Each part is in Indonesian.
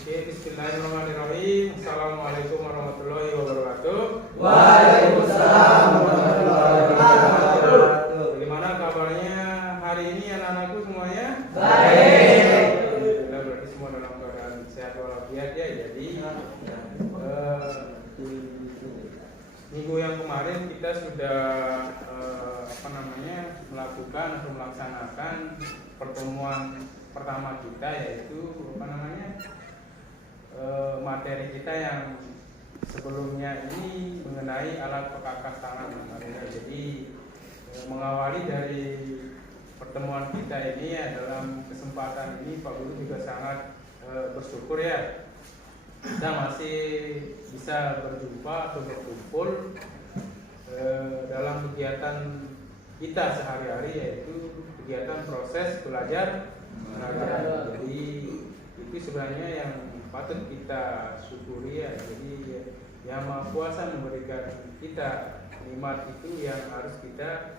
Oke, bismillahirrahmanirrahim. Assalamualaikum warahmatullahi wabarakatuh. Waalaikumsalam warahmatullahi wabarakatuh. Bagaimana kabarnya hari ini anak-anakku semuanya? Baik. Alhamdulillah, berarti semua dalam keadaan sehat walafiat ya. Jadi minggu yang kemarin kita sudah melakukan atau melaksanakan pertemuan pertama kita, yaitu materi kita yang sebelumnya ini mengenai alat pekakas tangan. Jadi mengawali dari pertemuan kita ini ya, dalam kesempatan ini Pak Guru juga sangat bersyukur ya, kita masih bisa berjumpa atau berkumpul dalam kegiatan kita sehari-hari, yaitu kegiatan proses belajar mengajar. Jadi itu sebenarnya yang patut kita syukuri ya. Jadi Yang Maha Kuasa memberikan kita nikmat itu yang harus kita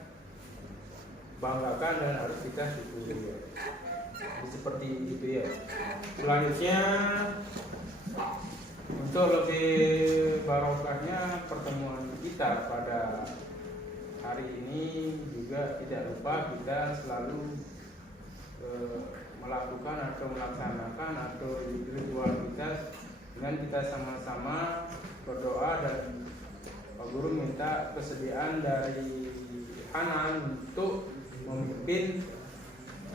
banggakan dan harus kita syukuri ya. Jadi seperti itu ya. Selanjutnya, untuk lebih barokahnya pertemuan kita pada hari ini, juga tidak lupa kita selalu melakukan atau melaksanakan atau ritual kita dengan kita sama-sama berdoa, dan Pak Guru minta kesediaan dari Hanan untuk memimpin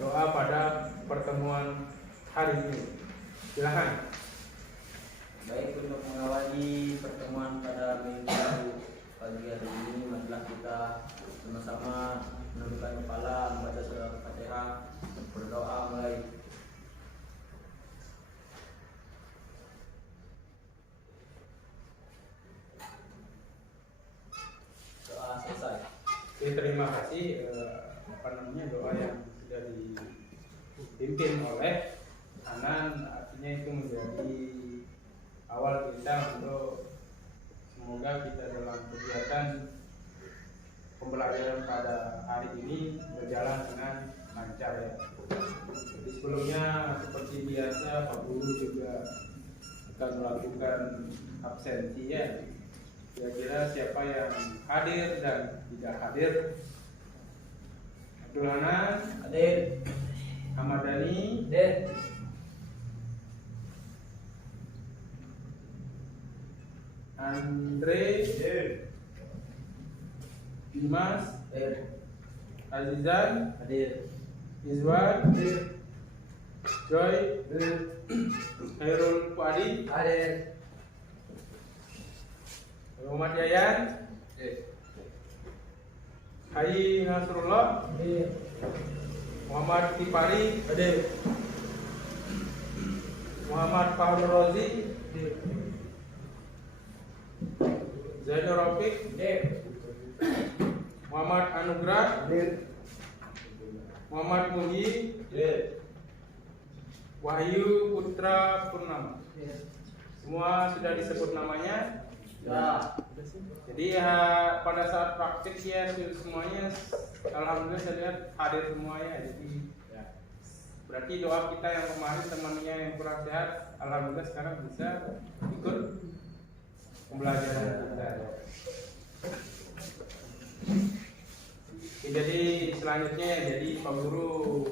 doa pada pertemuan hari ini. Silakan. Baik, untuk mengawali pertemuan pada minggu pagi hari ini, marilah kita sama-sama menundukkan kepala, membaca surah Al-Fatihah, berdoa mulai. Doa selesai. Oke, terima kasih doa yang sudah dipimpin oleh Hanan. Artinya itu menjadi awal kita untuk semoga kita dalam kegiatan pembelajaran pada hari ini berjalan dengan lancar ya. Jadi sebelumnya seperti biasa Pak Guru juga akan melakukan absensi ya. Kira-kira siapa yang hadir dan tidak hadir? Abdul Hanan Hadir. Ahmad Dhani Hadir. Andre Dimas Hadir. Azizan Hadir. Izwan Joy Khairul Fuadi Hadir. Muhammad Yayan Hai Nasrullah Hadir. Muhammad Kipari Hadir. Muhammad Fahrul Rozi Hadir. Zainur Rafiq Hadir. Muhammad Anugrah Hadir. Muhammad Muhi Hadir. Wahyu Putra Purnama. Hadir. Semua sudah disebut namanya. Ya. Jadi pada saat praktik ya semuanya alhamdulillah saya lihat hadir semuanya. Jadi ya, berarti doa kita yang kemarin temannya yang kurang sehat alhamdulillah sekarang bisa ikut pembelajaran kita. Jadi selanjutnya jadi Pak Guru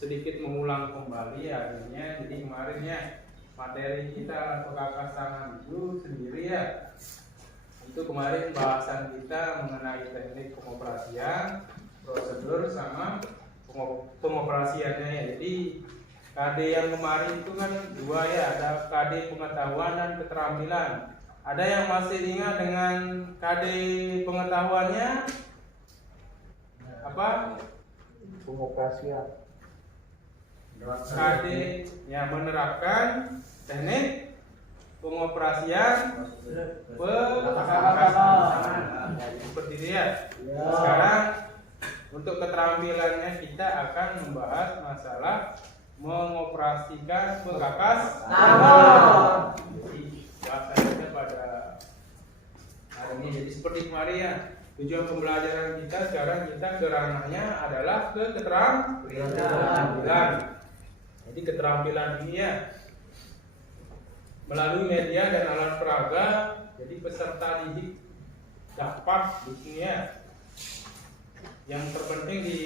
sedikit mengulang kembali akhirnya. Jadi kemarin ya materi kita pekakas tangan itu sendiri ya. Itu kemarin bahasan kita mengenai teknik pengoperasian, prosedur sama pengoperasiannya ya. Jadi KD yang kemarin itu kan dua ya, ada KD pengetahuan dan keterampilan. Ada yang masih ingat dengan KD pengetahuannya? Apa? Pengoperasian. KD yang menerapkan teknik pengoperasian pekakas. Seperti itu ya. Sekarang untuk keterampilannya kita akan membahas masalah mengoperasikan pekakas tangan. Jadi bahasanya pada hari ini jadi seperti kemarin ya. Tujuan pembelajaran kita sekarang kita ke ranahnya adalah ke keterampilan. Jadi keterampilan ini ya melalui media dan alat peraga. Jadi peserta didik dapat di sini ya. Yang terpenting di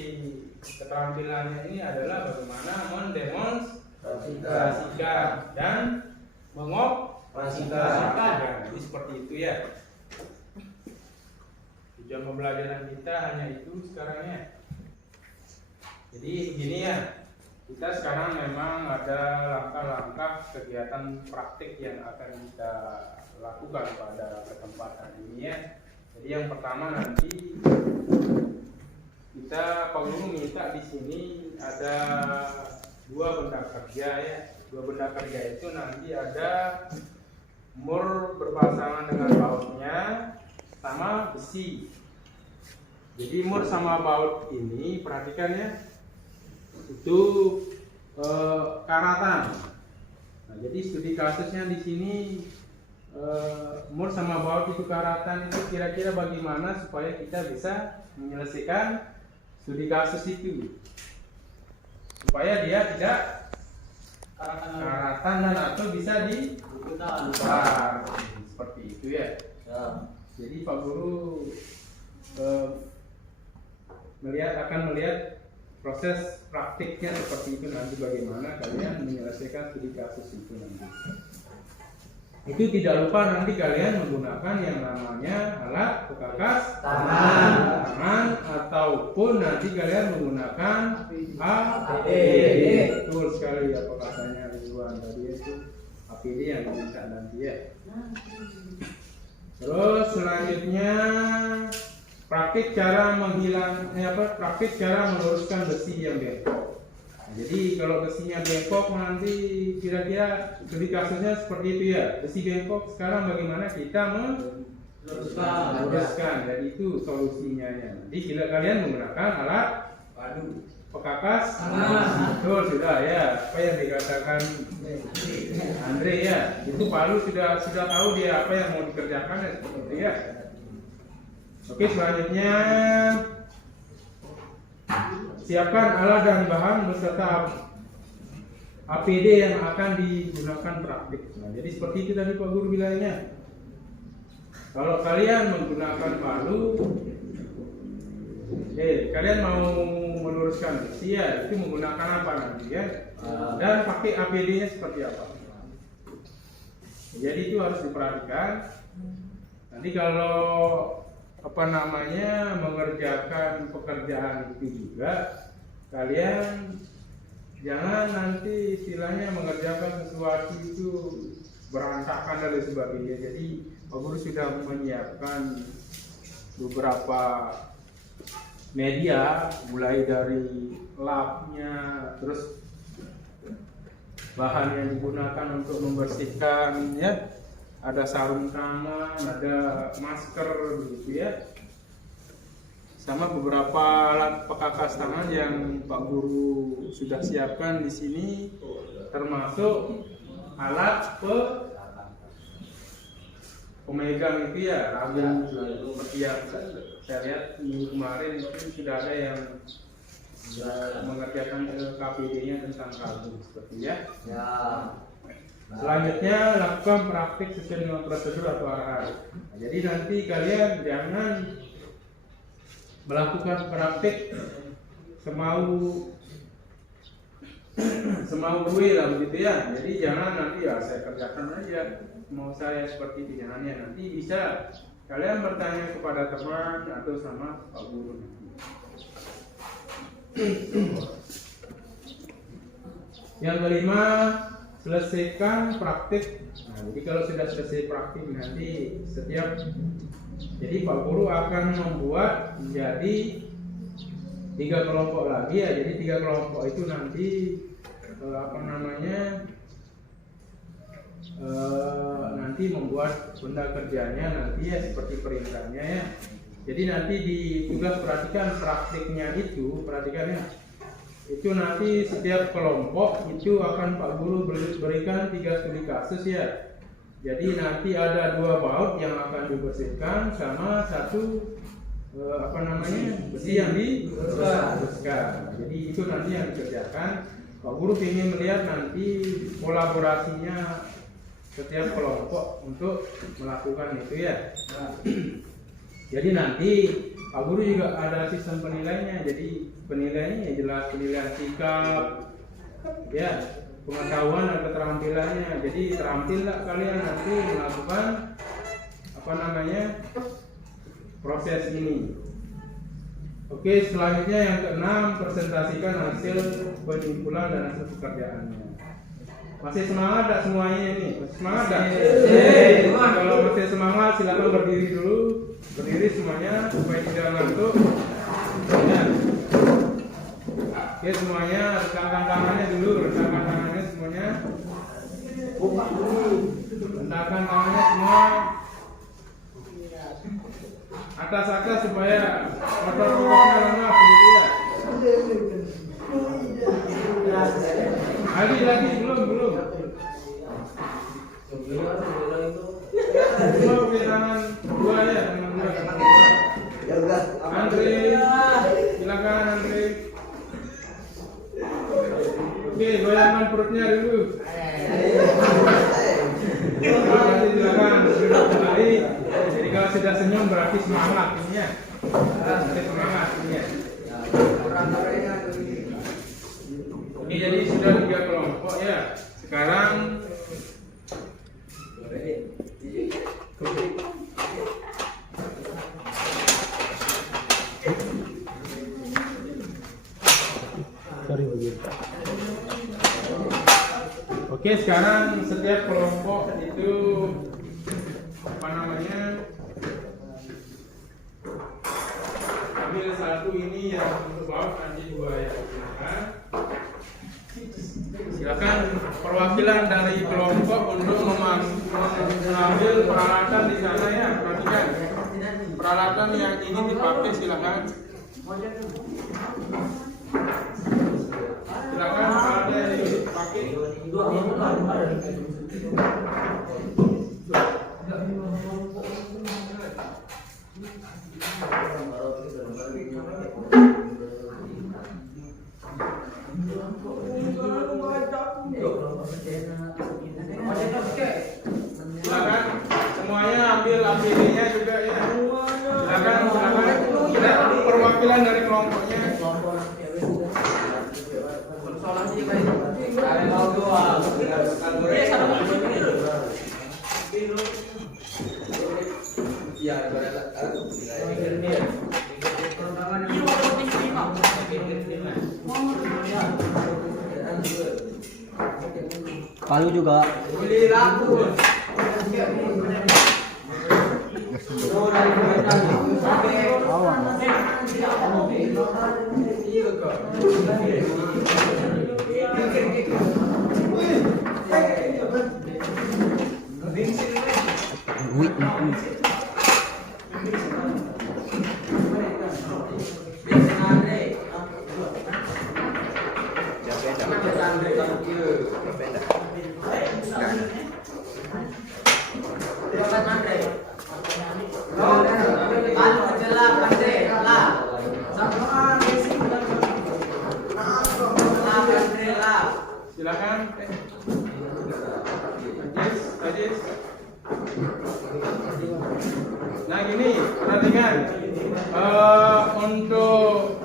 keterampilannya ini adalah bagaimana mendemonstrasikan dan mengoperasikan. Jadi seperti itu ya. Tujuan pembelajaran kita hanya itu sekarang ya. Jadi begini ya. Kita sekarang memang ada langkah-langkah kegiatan praktik yang akan kita lakukan pada kesempatan ini ya. Jadi yang pertama nanti kita Pak Guru minta di sini ada 2 benda kerja ya. 2 benda kerja itu nanti ada mur berpasangan dengan bautnya sama besi. Jadi mur sama baut ini perhatikan ya. Itu karatan. Nah, jadi studi kasusnya di sini mur sama baut itu karatan itu kira-kira bagaimana supaya kita bisa menyelesaikan studi kasus itu, supaya dia tidak karatan dan atau bisa diputar seperti itu ya. Jadi Pak Guru akan melihat proses praktiknya seperti itu nanti, bagaimana kalian menyelesaikan studi kasus itu nanti. Itu tidak lupa nanti kalian menggunakan yang namanya alat pekakas tangan ataupun nanti kalian menggunakan APD. Betul sekali apa katanya Ridwan tadi, itu APD yang diminta nanti ya. Terus selanjutnya praktik cara praktik cara meluruskan besi yang bengkok. Nah, jadi kalau besinya bengkok nanti kira-kira studi kasusnya seperti itu ya. Besi bengkok sekarang bagaimana kita meluruskan. Jadi itu solusinya ya. Jadi kalian menggunakan alat pekakas. Betul sudah ya. Apa yang dikatakan Andre ya. Itu Palu sudah tahu dia apa yang mau dikerjakan ya, seperti itu ya. Oke, selanjutnya siapkan alat dan bahan beserta APD yang akan digunakan praktik. Nah, jadi seperti itu tadi Pak Guru bilangnya. Kalau kalian menggunakan palu, kalian mau meluruskan besi ya, itu menggunakan apa nanti ya? Dan pakai APD-nya seperti apa? Jadi itu harus diperhatikan. Nanti kalau mengerjakan pekerjaan itu juga kalian jangan nanti istilahnya mengerjakan sesuatu itu berantakan dan sebagainya. Jadi Pak Guru sudah menyiapkan beberapa media, mulai dari lapnya, terus bahan yang digunakan untuk membersihkan ya. Ada sarung tangan, ada masker begitu ya. Sama beberapa alat pekakas tangan yang Pak Guru sudah siapkan di sini, termasuk alat pemegang itu ya, ragu seperti yang saya lihat minggu kemarin itu sudah ada yang mengerjakan KPD-nya tentang ragu seperti ya. Selanjutnya lakukan praktik sesuai dengan prosedur atau arahan. Nah, jadi nanti kalian jangan melakukan praktik semau gue lah begitu ya. Jadi jangan nanti ya saya kerjakan aja mau saya seperti itu, jangan ya. Nanti bisa kalian bertanya kepada teman atau sama Pak Guru. Yang kelima, selesaikan praktik. Nah, jadi kalau sudah selesai praktik nanti jadi Pak Guru akan membuat menjadi 3 kelompok lagi ya. Jadi 3 kelompok itu nanti nanti membuat benda kerjanya nanti ya seperti perintahnya ya. Jadi nanti di tugas perhatikan praktiknya itu, perhatikannya. Itu nanti setiap kelompok itu akan Pak Guru berikan 3 studi kasus ya. Jadi nanti ada 2 baut yang akan dibersihkan sama 1 besi yang diluruskan. Jadi itu nanti yang dikerjakan. Pak Guru ingin melihat nanti kolaborasinya setiap kelompok untuk melakukan itu ya. Jadi nanti Pak Guru juga ada sistem penilaiannya. Jadi penilaiannya ya jelas penilaian sikap, ya, pengetahuan dan keterampilannya. Jadi terampilah kalian nanti melakukan proses ini. Oke, selanjutnya yang keenam, presentasikan hasil penyimpulan dan hasil pekerjaannya. Masih semangat tak semuanya ini? Masih semangat tak? Kalau masih semangat silakan berdiri dulu. Berdiri semuanya supaya tidak ngantuk. Ya. Oke, semuanya retakkan tangannya dulu, retakkan tangannya semuanya. Retakkan tangannya semua. Atas supaya otot-ototnya lengkap gitu ya. Lagi belum. Semua pakai tangan dua ya, tangan dua. Andre, silakan Andre. Oke, goyangkan perutnya dulu. Silakan duduk kembali. Jadi kalau sudah senyum berarti semangat ini ya. Berarti semangat ini ya. Oke, jadi sudah 3 kelompok ya. Sekarang Oke, sekarang setiap kelompok itu ambil satu ini yang untuk bawah, nanti 2 ya. Silakan perwakilan dari kelompok untuk mengambil peralatan di sana ya. Perhatikan peralatan yang ini dipakai, silakan. Silakan peralatan yang ini dipakai. Silakan semuanya ambil APD-nya juga ya. Silakan. Kita perwakilan dari kelompoknya. Palu juga. Silakan. Ajis. Nah gini, perhatikan untuk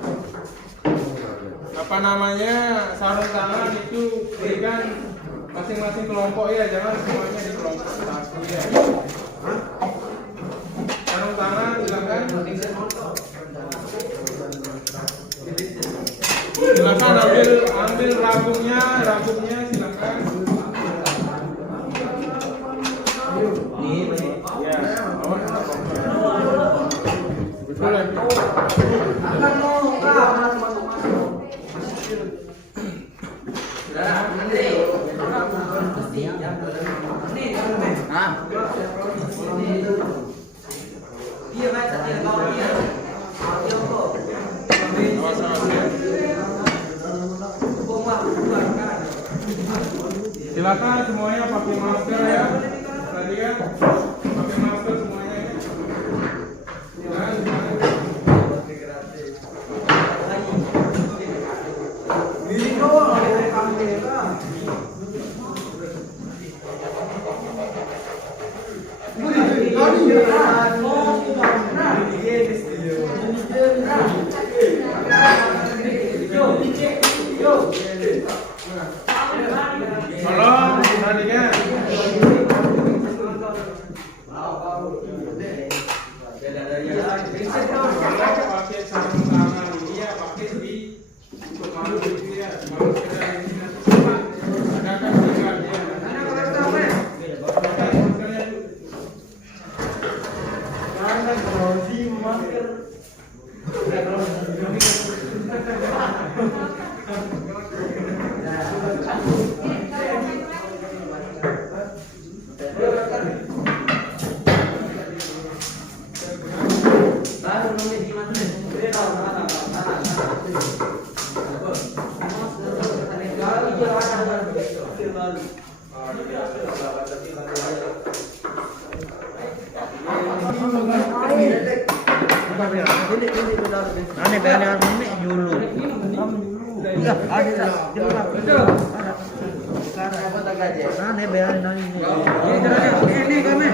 sarung tangan itu berikan masing-masing kelompok ya, jangan semuanya di kelompok satu ya. Sarung tangan silakan. Silakan ambil rambutnya silakan. Ya, betul lagi. Silakan semuanya pakai masker ya. Tadi kan pakai masker semuanya ya. Tolong perhatikan. Kalau pakai sarung tangan ini ya pakai di untuk malu gitu ya. Kalau sudah ini ada kan tinggal ya. Aneh bayarnya ini dulu. Iya, ada. Aneh bayarnya ini. Ini kami.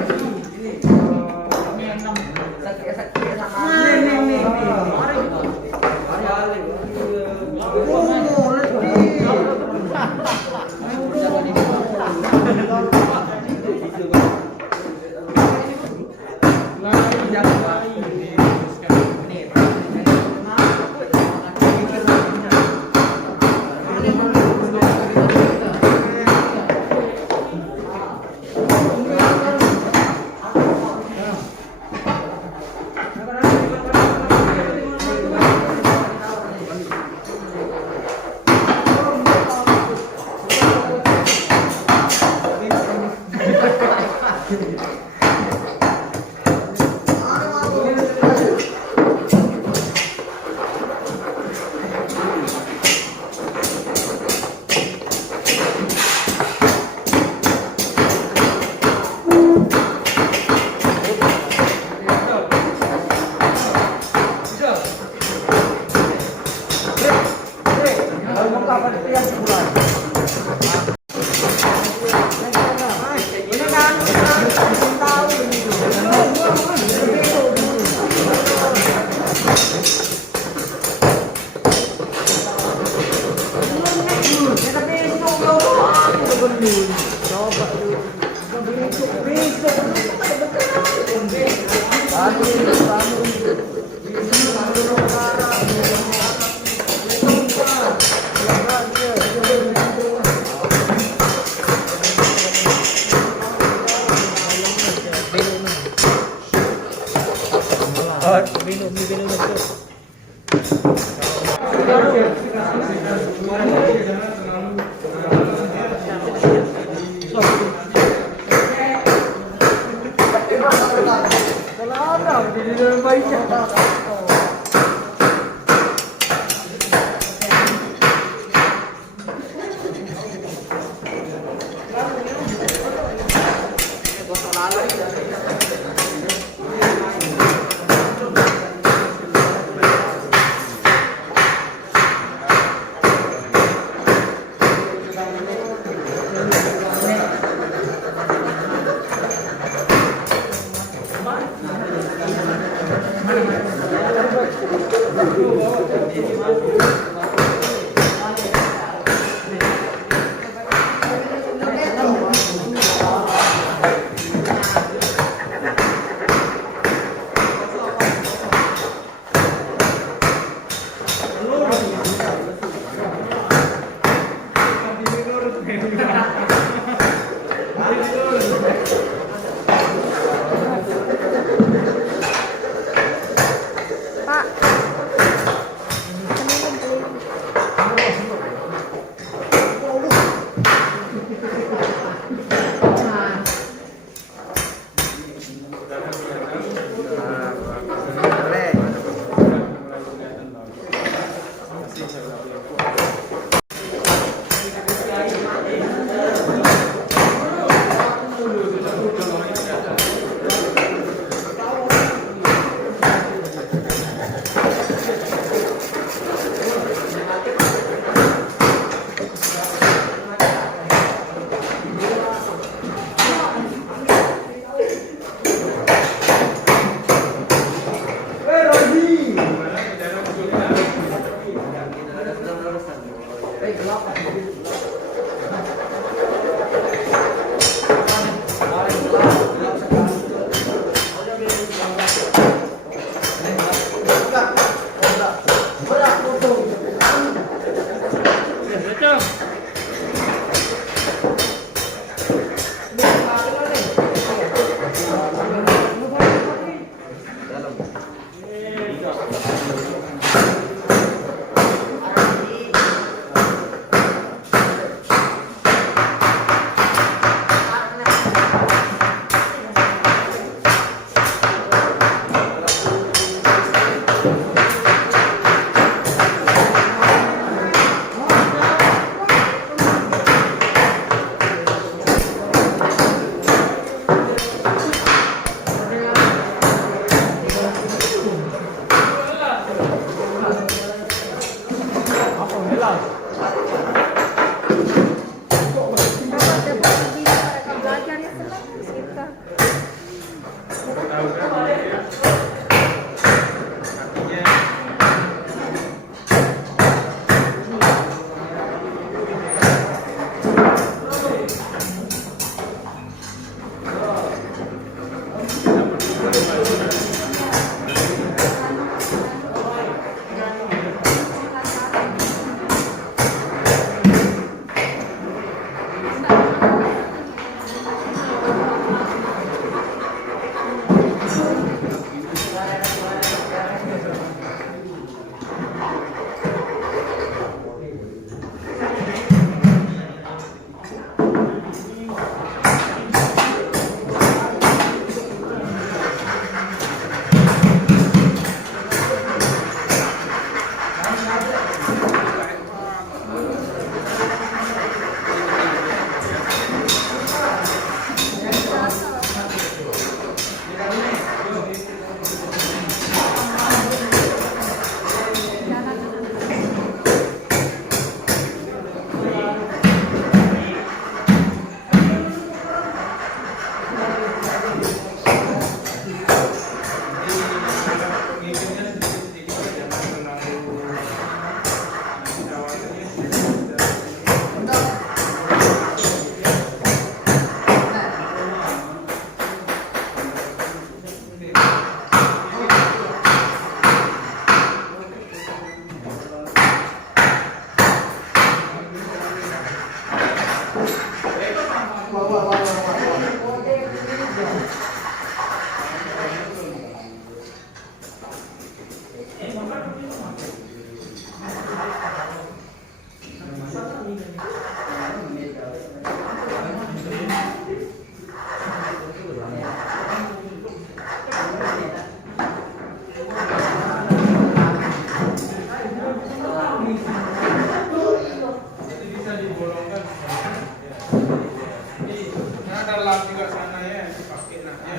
ada lap juga sana ya, pakai nak ya.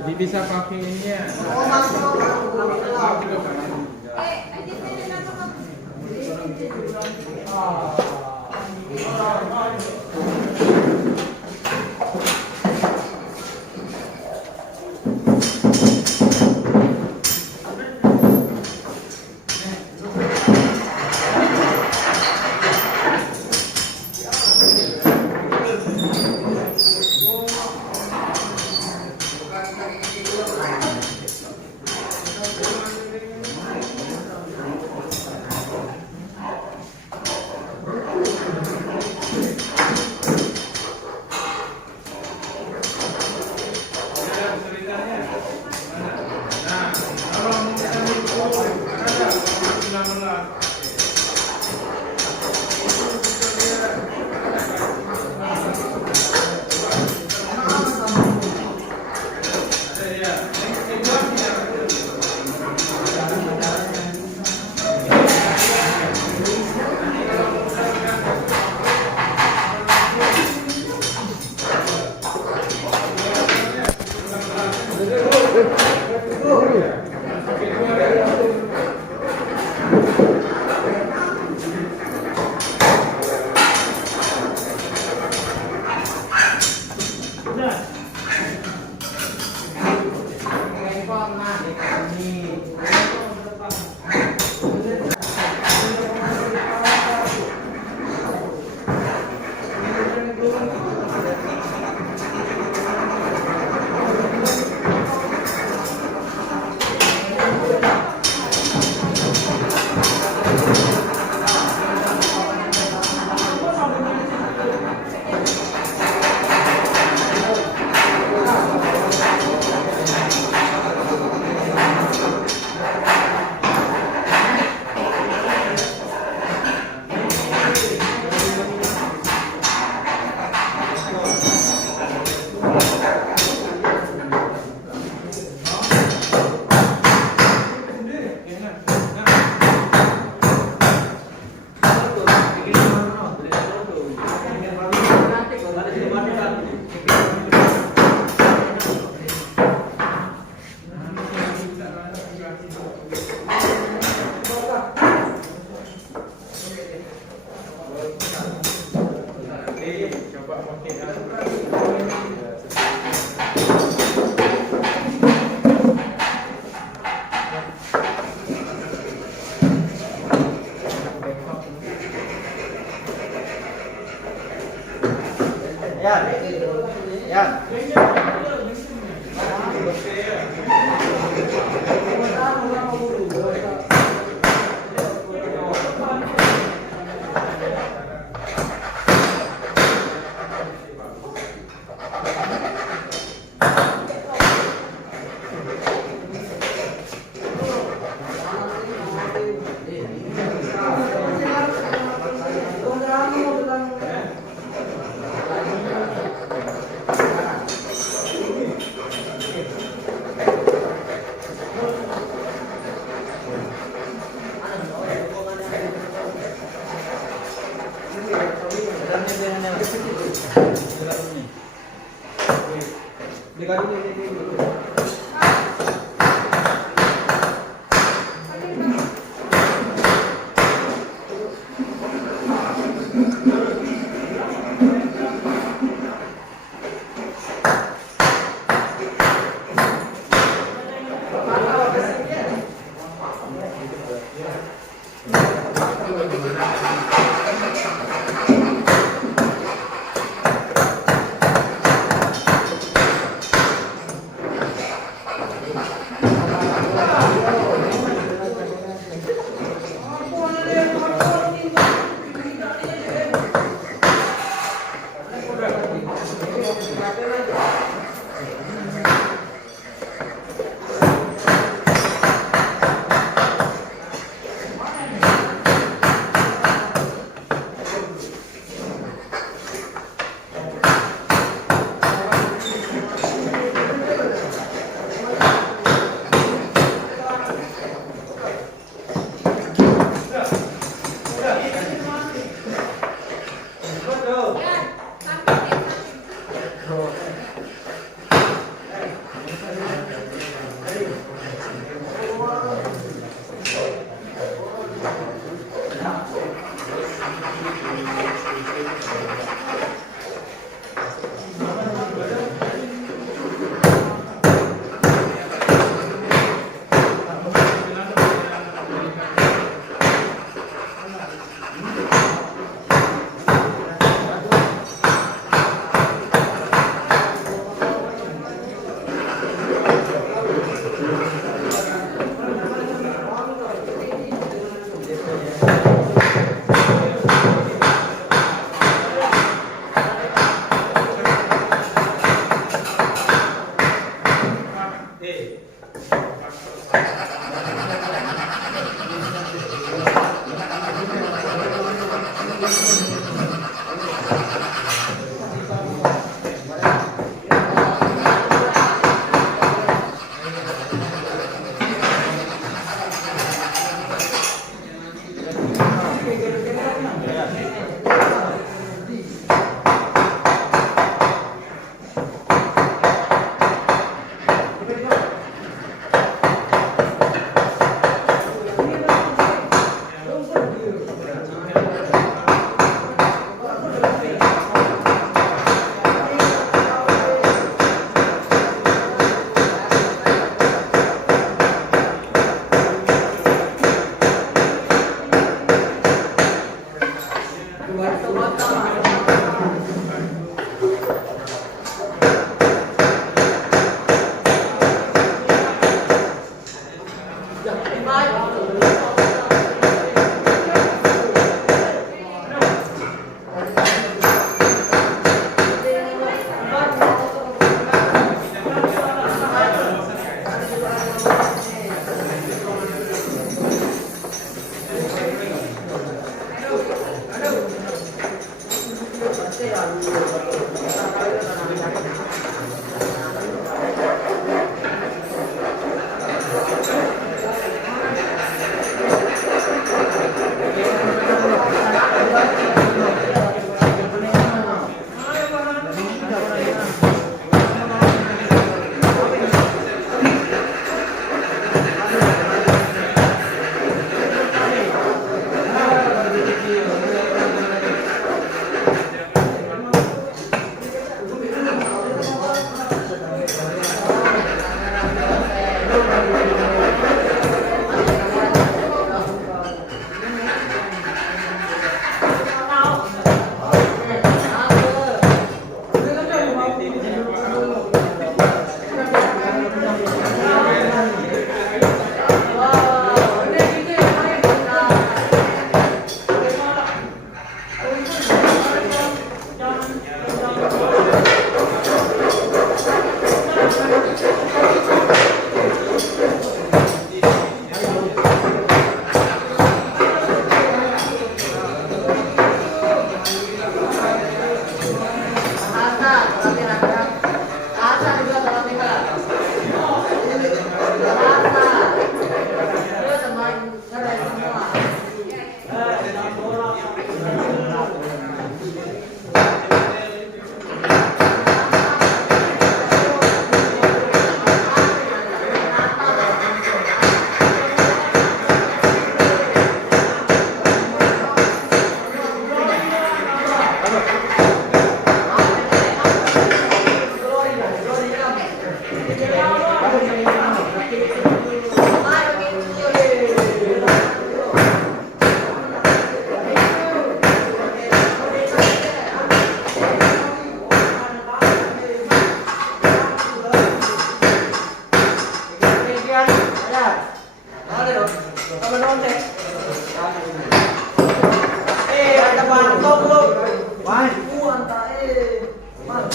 Jadi bisa pakai ini ya. Lap juga banyak.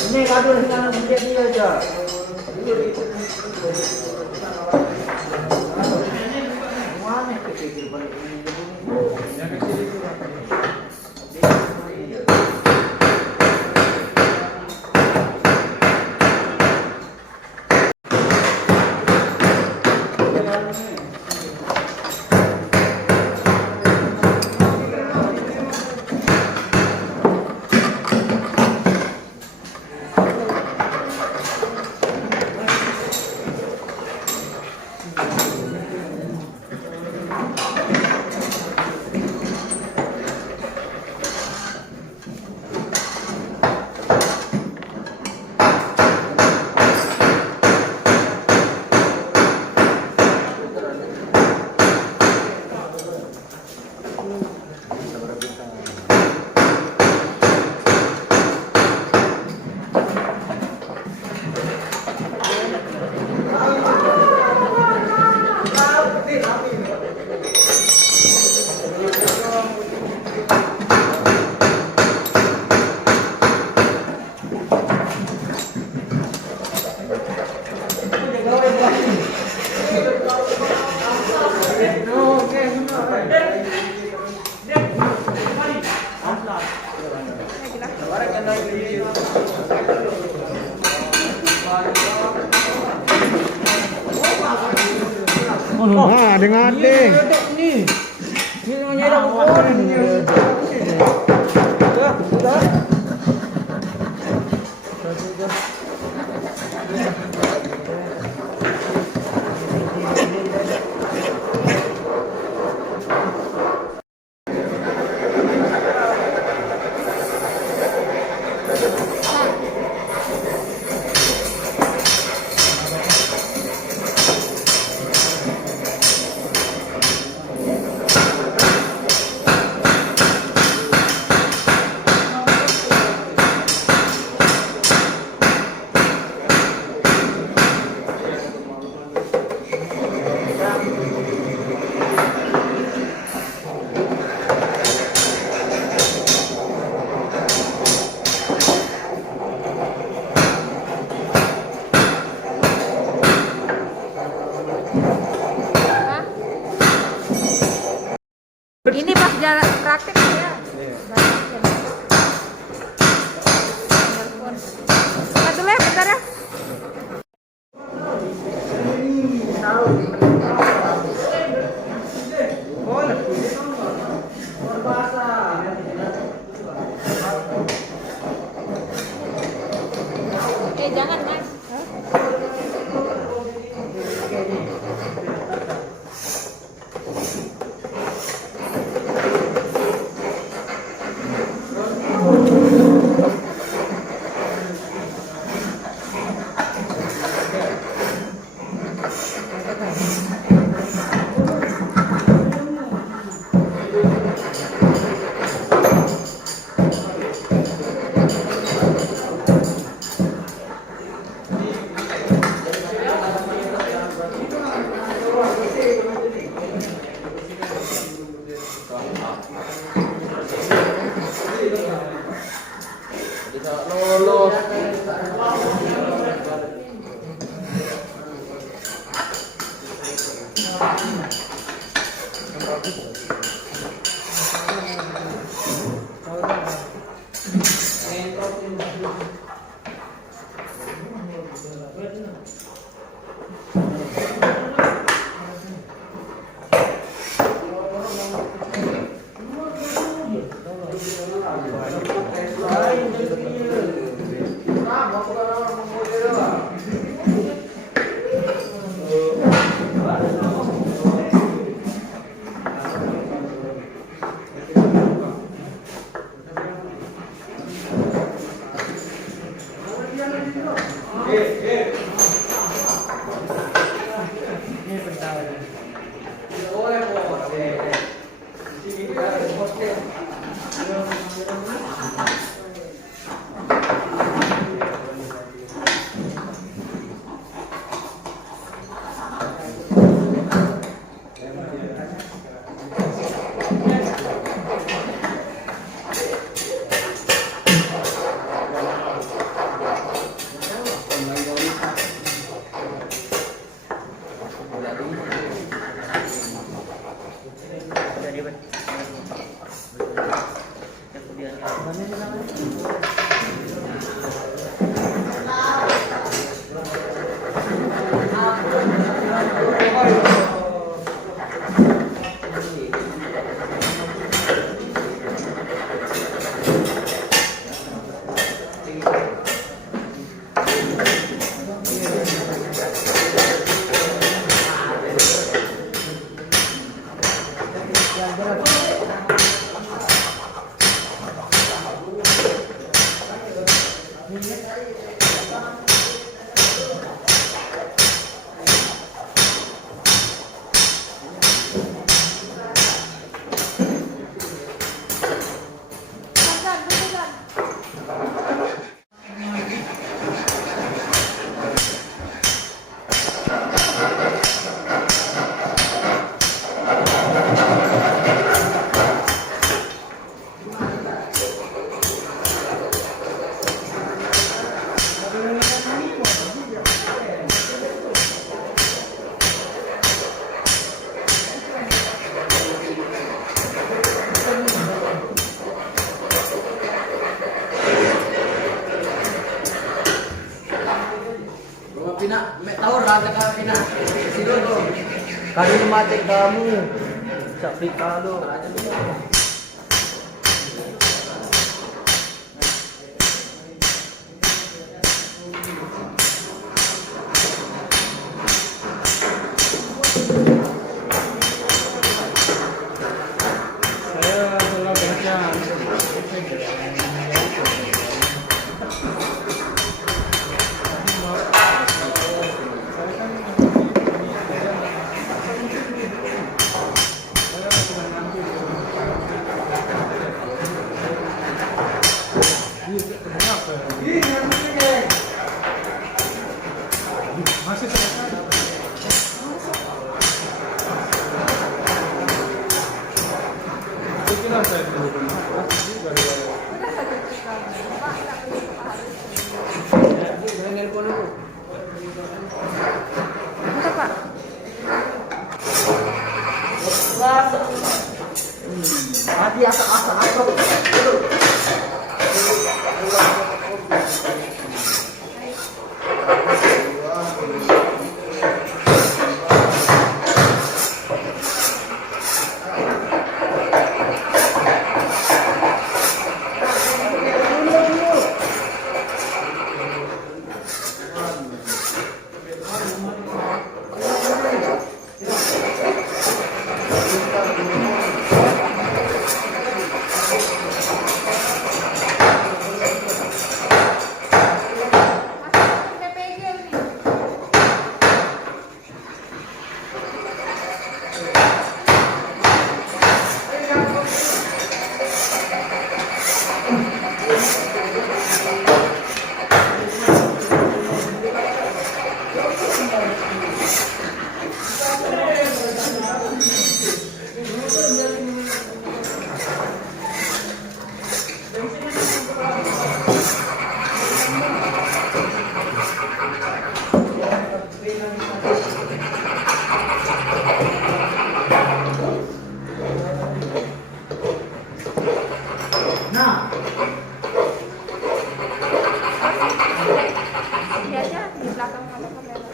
Ini kado dengan dia aja. Mana kecil balik ini? Yang kecil itu ngadeng-ngadeng. Nih. Ini namanya ada pokok. Sudah. Ini pas jalan praktek ya. Bentar dulu ya, bentar ya. Jangan mas. Pina, mek tawar lah dekat Pina. Sido. Kali ini mati kamu. Sapi kalau. Saya telah baca masih selesai. Pikiran saya dulu Bentar, Pak. Mati asap. PPG nih. Dia aja di belakang apa kamera.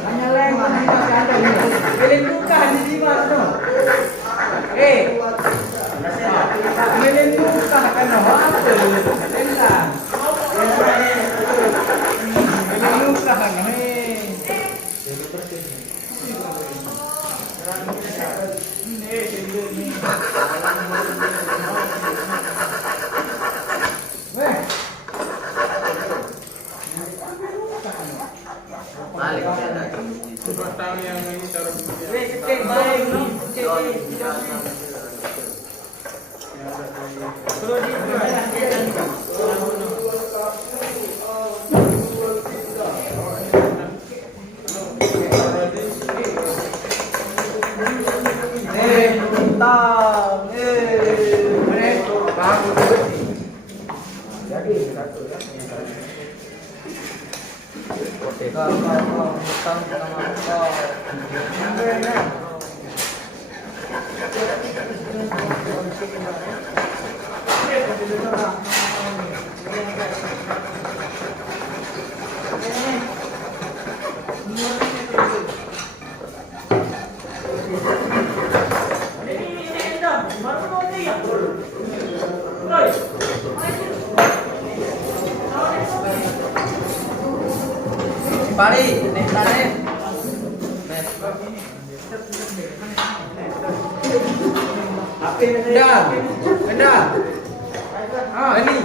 Hanya lem masih ada ini. Beli bukan di Mas no. Beli bukan kan no. Apa beli bukan? Beli bukan kan Balik ya ada. Batang yang ini taruh dulu ya. Pari, tarik. Kendang, kendang. Ini.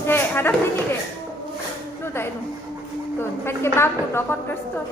Dek, hadap sini, Dek. Lu tak itu. Tuh, pen ke baku, dokot ke situ.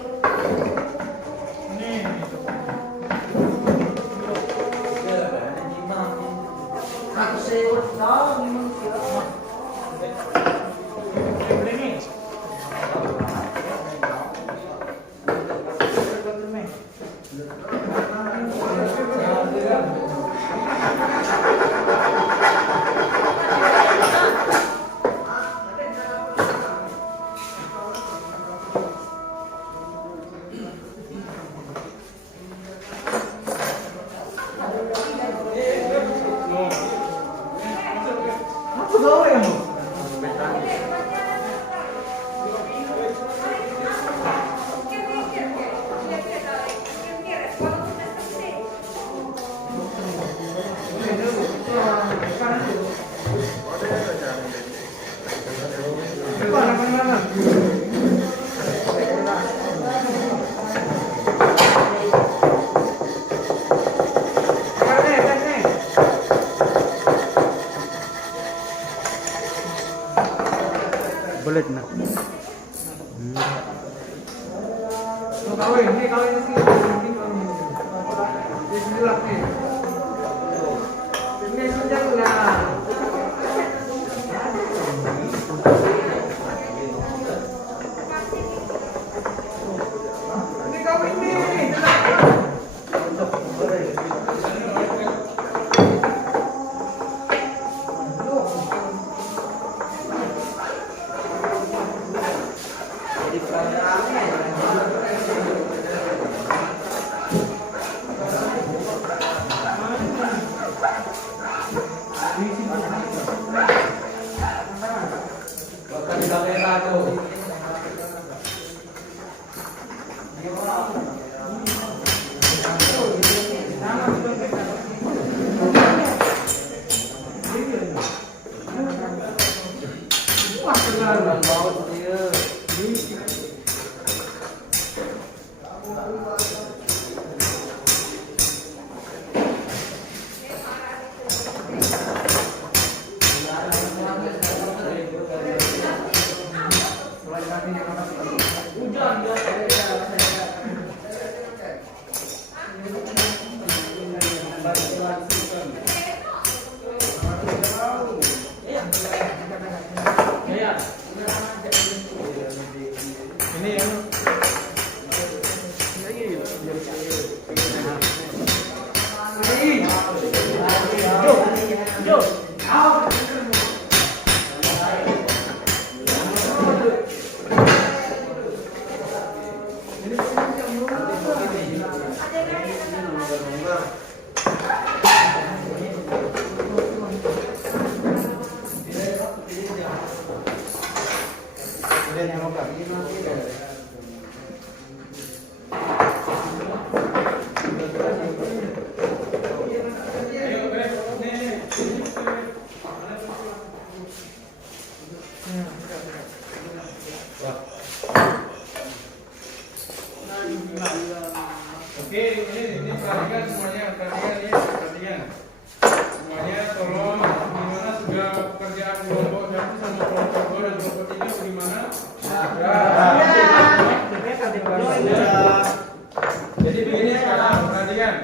Bulat na. Ini yang Oke, ini perhatikan semuanya, perhatikan. Semuanya tolong gimana sudah pekerjaan kelompok 1 sama kelompok 2 dan kelompok 3 bagaimana? Jadi begini sekarang, perhatikan.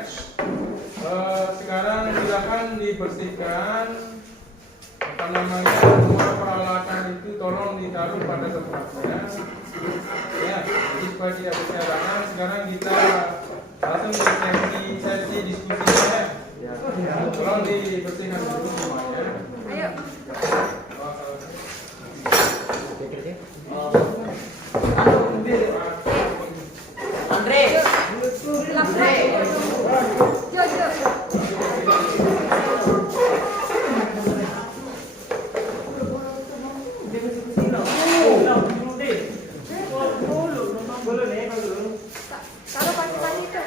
Sekarang silakan dibersihkan semua peralatan itu tolong ditaruh pada tempatnya. Ya, jadi supaya tidak berseberangan. Sekarang kita langsung ke sesi diskusinya. Tolong dibersihkan dulu semuanya. Ayo. Andre. Taruh pagi-pagi itu.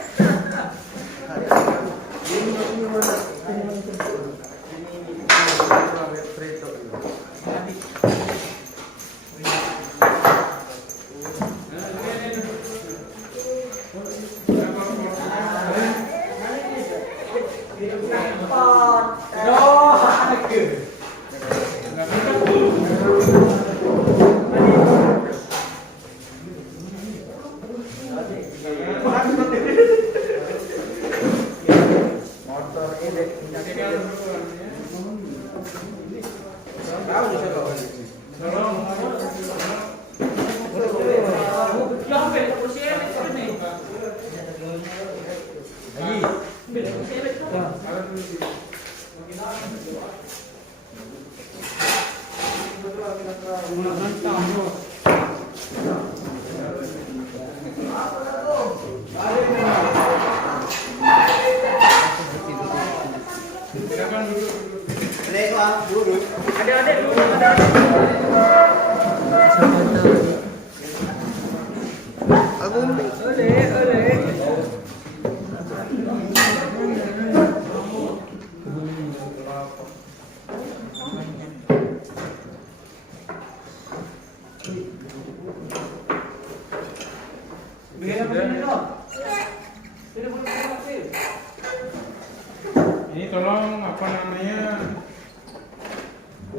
Ini tolong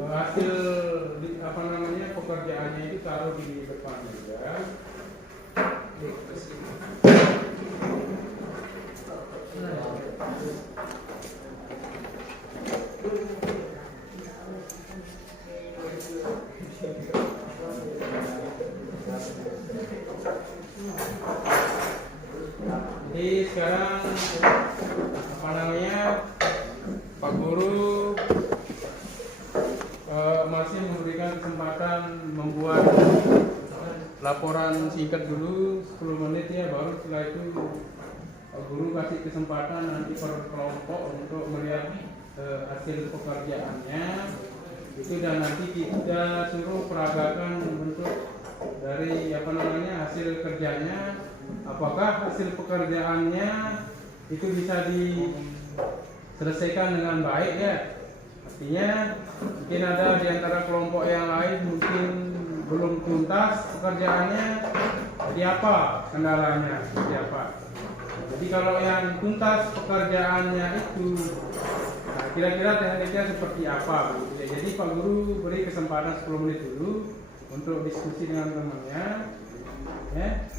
hasil pekerjaannya itu taruh di depan juga. Jadi sekarang Pak Guru masih memberikan kesempatan membuat laporan singkat dulu 10 menit ya, baru setelah itu Pak Guru kasih kesempatan nanti per kelompok untuk melihat hasil pekerjaannya itu, dan nanti kita suruh peragakan bentuk dari hasil kerjanya, apakah hasil pekerjaannya itu bisa diselesaikan dengan baik ya. Artinya mungkin ada di antara kelompok yang lain mungkin belum tuntas pekerjaannya, jadi apa kendalanya, seperti apa. Jadi kalau yang tuntas pekerjaannya itu, nah, kira-kira tekniknya seperti apa gitu. Jadi Pak Guru beri kesempatan 10 menit dulu untuk diskusi dengan temannya ya.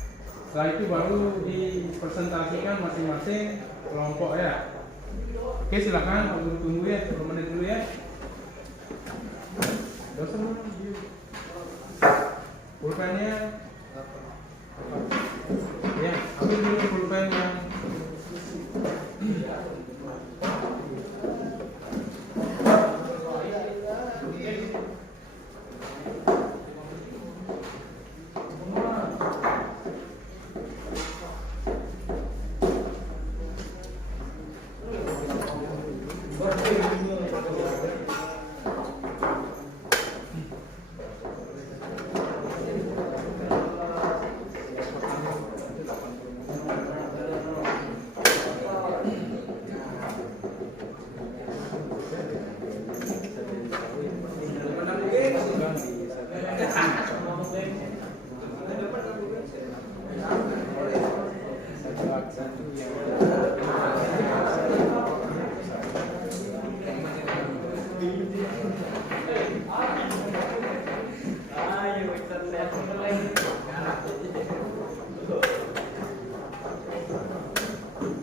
Setelah itu baru dipresentasikan masing-masing kelompok ya. Oke, silakan tunggu ya, 10 menit dulu ya. Dosen pulpennya. Ya, ambil dulu pulpen yang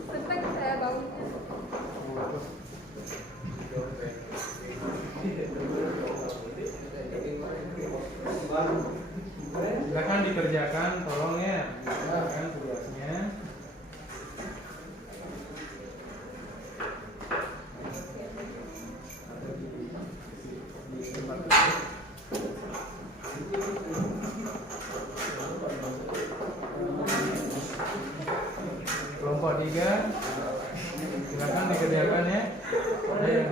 Senang saya baunya. silakan dikerjakan, tolong ya, dikerjakan tugasnya. Kelompok 3, silakan dikerjakan ya. Ayo.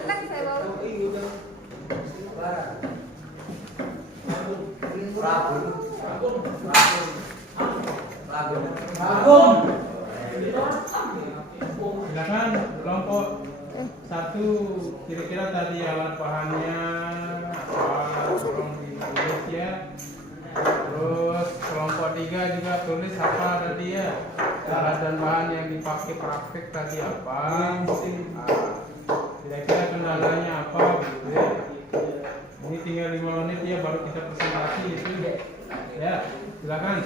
Senang saya baunya. Silakan kelompok 1, kira-kira tadi alat bahannya apa, tolong ditulis ya. Terus kelompok 3 juga tulis apa tadi ya, alat dan bahan yang dipakai praktek tadi apa. Kira-kira kendalanya apa gitu ya. Ini tinggal 5 menit ya baru kita presentasi itu ya. Silakan.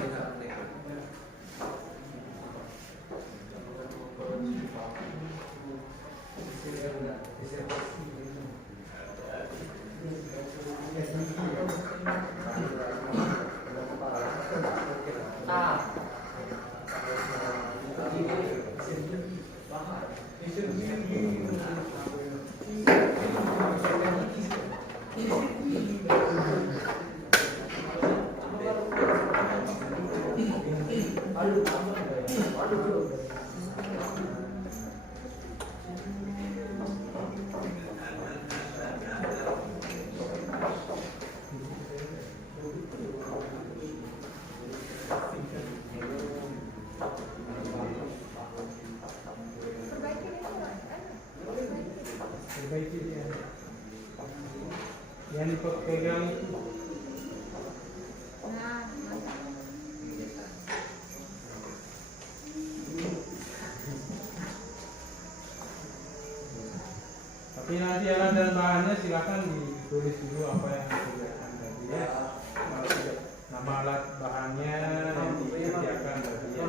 Perbaiki dia. Yang dipegang itu. Nah, mantap. Tapi nanti alat dan bahannya silakan ditulis dulu apa yang dikerjakan tadi ya. Nama alat bahannya yang dikerjakan tadi ya.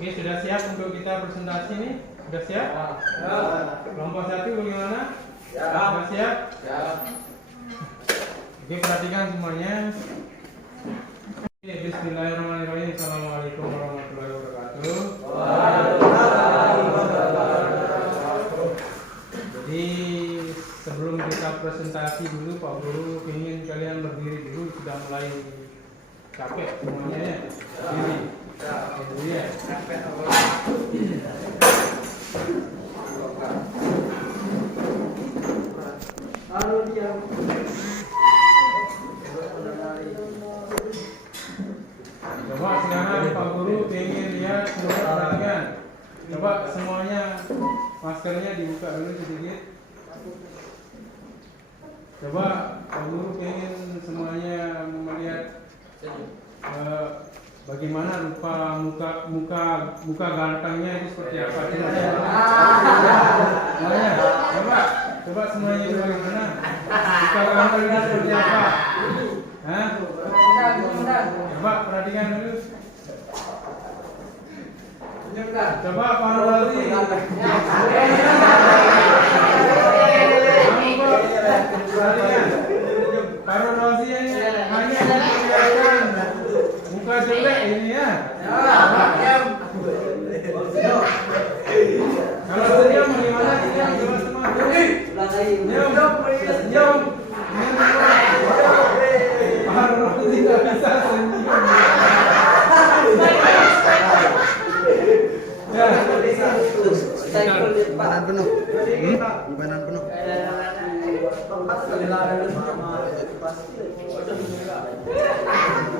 Oke, sudah siap untuk kita presentasi nih? Sudah siap? Kelompok 1 bagaimana? Sudah siap? Oke, perhatikan semuanya. Oke, bismillahirrahmanirrahim. Assalamualaikum warahmatullahi wabarakatuh. Jadi sebelum kita presentasi dulu, Pak Guru ingin kalian berdiri dulu, sudah mulai capek semuanya ya. Berdiri. Berdiri ya. Coba sekarang Pak Guru ingin lihat seluruh perhatian. Coba semuanya maskernya dibuka dulu sedikit. Coba Pak Guru ingin semuanya melihat bagaimana rupa muka gantengnya itu seperti apa. Semuanya, coba semuanya itu bagaimana muka gantengnya seperti apa? Hah? Coba perhatikan dulu. Coba Pak Rozi. Perhatikan. Pak Rozi hanya memperlihatkan muka jelek ini ya. Kalau senyum bagaimana? Senyum coba semua. Senyum. Senyum. Pak Rozi tidak bisa senyum. Banan penuh. Banan penuh.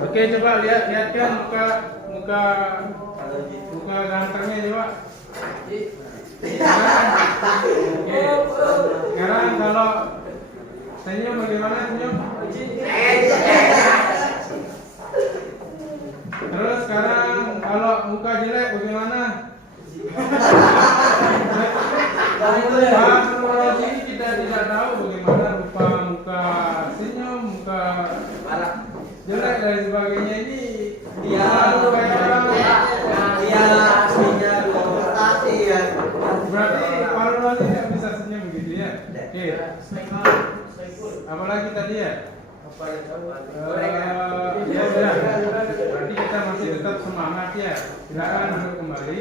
Oke, coba lihatkan muka gantengnya coba. Oke. Sekarang kalau senyum bagaimana senyum? Terus sekarang kalau muka jelek bagaimana? Pak Rozi ini kita tidak tahu bagaimana rupa muka senyum, muka jelek dan sebagainya ini. Berarti Pak Rozi tidak bisa senyum begitu ya? Oke. Apalagi tadi ya? Ya sudah. Berarti kita masih tetap semangat ya. Silakan duduk kembali.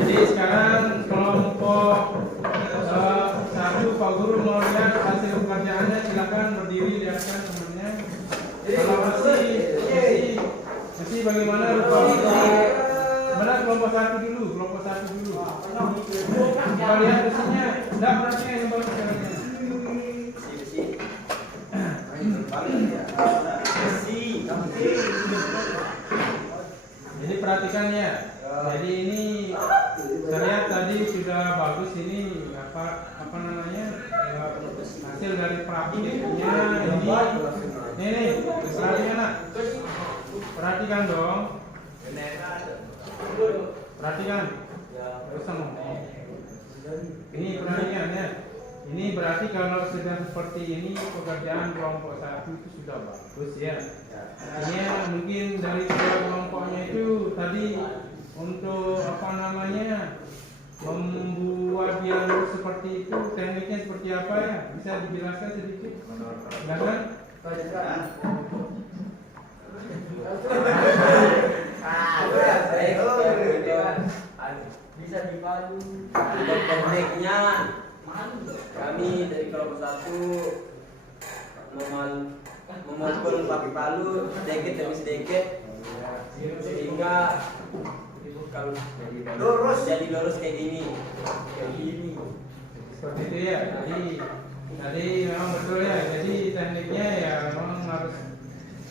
Jadi sekarang kelompok 1 Pak Guru mau lihat hasil pekerjaannya, silakan berdiri, lihatkan temannya. Kalau masih bagaimana rupa mana kelompok 1 dulu, kita lihat besinya, tidak berarti yang baru caranya. Jadi perhatikan ya. Jadi ini saya lihat tadi sudah bagus ini apa namanya hasil dari praktiknya ini perhatikan nak. Perhatikan dong. Perhatikan. Ini perhatikan ya. Ini berarti kalau sudah seperti ini pekerjaan kelompok 1 itu sudah bagus ya. Ini mungkin dari kelompoknya itu tadi untuk apa namanya membuat dialog seperti itu, tekniknya seperti apa ya? Bisa dijelaskan sedikit? Silakan. Bisa dipalu. Untuk tekniknya kami dari kelompok 1 memukul pakai palu sedikit demi sedikit sehingga kalau jadi lurus kayak gini. Seperti itu ya. Tadi memang betul ya. Jadi tekniknya ya memang harus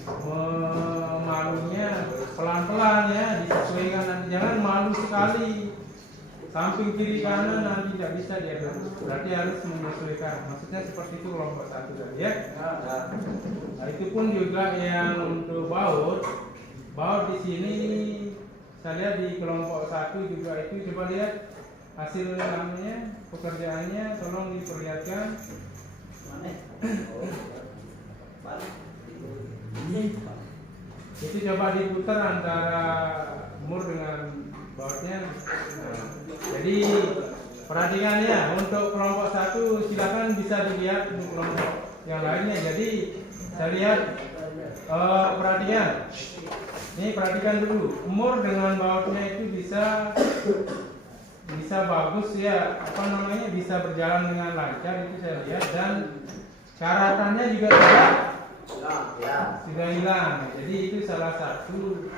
memalunya pelan-pelan ya, disesuaikan, nanti jangan malu sekali. Samping kiri kanan nanti tidak bisa dia berarti harus menyesuaikan. Maksudnya seperti itu kelompok 1 tadi ya. Nah, itu pun juga yang untuk baut di sini saya lihat di kelompok 1 juga itu, coba lihat hasil namanya pekerjaannya, tolong diperlihatkan. Itu coba diputar antara mur dengan bautnya. Nah, jadi perhatikan ya, untuk kelompok 1 silakan bisa dilihat untuk kelompok yang lainnya. Jadi saya lihat, perhatikan. Ini perhatikan dulu, mur dengan bautnya itu bisa bagus ya, bisa berjalan dengan lancar, itu saya lihat. Dan karatannya juga sudah hilang. Jadi itu salah satu.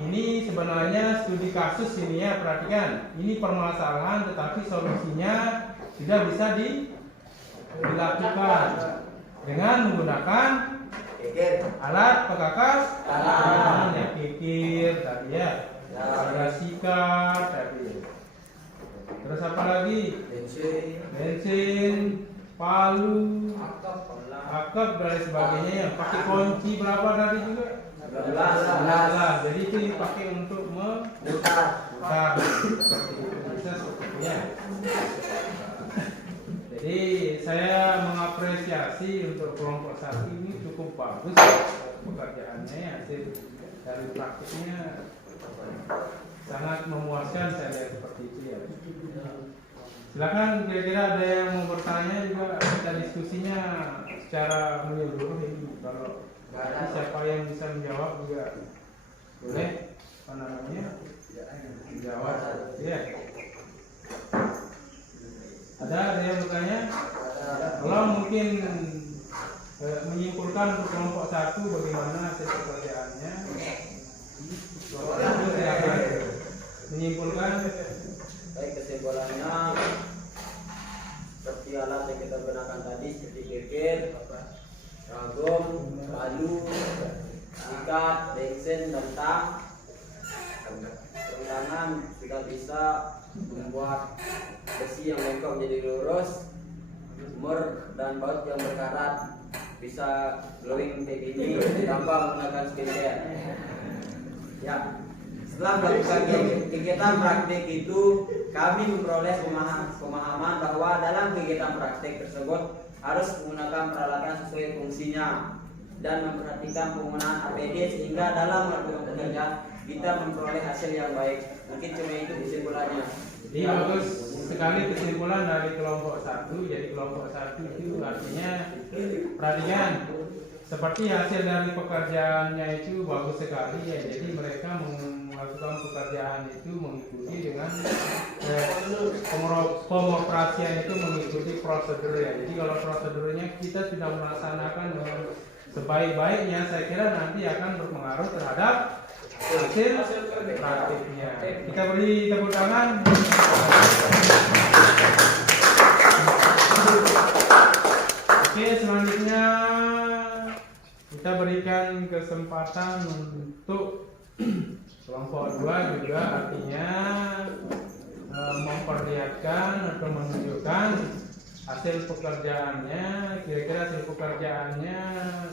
Ini sebenarnya studi kasus ini ya, perhatikan. Ini permasalahan tetapi solusinya sudah bisa dilakukan dengan menggunakan alat pekakas tangan ya, kikir tadi ya, ada sikat tadi. Terus apa lagi? Bensin, palu, akap dan sebagainya. Pakai kunci berapa tadi juga? 19. Jadi itu dipakai untuk memutar. Bisa sepertinya. Jadi saya mengapresiasi untuk kelompok 1 ini cukup bagus pekerjaannya, hasil dari praktiknya sangat memuaskan, saya lihat seperti itu ya. Silakan, kira-kira ada yang mau bertanya juga, kita diskusinya secara menyeluruh ini. Kalau siapa yang bisa menjawab juga boleh, menjawab ya. Ada yang bertanya? Kalau mungkin menyimpulkan untuk kelompok 1 bagaimana hasil pekerjaannya? Silakan menyimpulkan. Baik, kesimpulannya seperti alat yang kita gunakan tadi, seperti kikir, ragum, palu, sikat, bensin, dan tang. Tangan sudah bisa membuat besi yang bengkok menjadi lurus, mur dan baut yang berkarat bisa glowing kayak gini tanpa menggunakan skincare. Ya, setelah melakukan kegiatan praktik itu, kami memperoleh pemahaman bahwa dalam kegiatan praktik tersebut harus menggunakan peralatan sesuai fungsinya dan memperhatikan penggunaan APD sehingga dalam melakukan pekerjaan kita memperoleh hasil yang baik. Mungkin cuma itu kesimpulannya. Jadi bagus sekali kesimpulan dari kelompok 1. Jadi kelompok 1 itu artinya, perhatikan, seperti hasil dari pekerjaannya itu bagus sekali ya. Jadi mereka melakukan pekerjaan itu mengikuti dengan pengoperasian itu mengikuti prosedur ya. Jadi kalau prosedurnya kita sudah melaksanakan dengan sebaik-baiknya, saya kira nanti akan berpengaruh terhadap hasil praktiknya. Kita beri tepuk tangan. Oke, selanjutnya kita berikan kesempatan untuk kelompok 2 juga, artinya memperlihatkan atau menunjukkan hasil pekerjaannya. Kira-kira hasil pekerjaannya